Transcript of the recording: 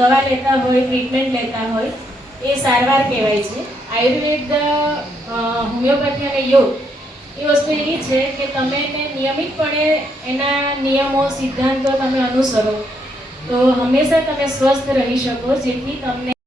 દવા લેતા હોય, ટ્રીટમેન્ટ લેતા હોય એ સારવાર કહેવાય છે. આયુર્વેદ, હોમિયોપેથી અને યોગ એ વસ્તુ એવી છે કે તમે એને નિયમિતપણે એના નિયમો, સિદ્ધાંતો તમે અનુસરો તો હંમેશા તમે સ્વસ્થ રહી શકો, જેથી તમને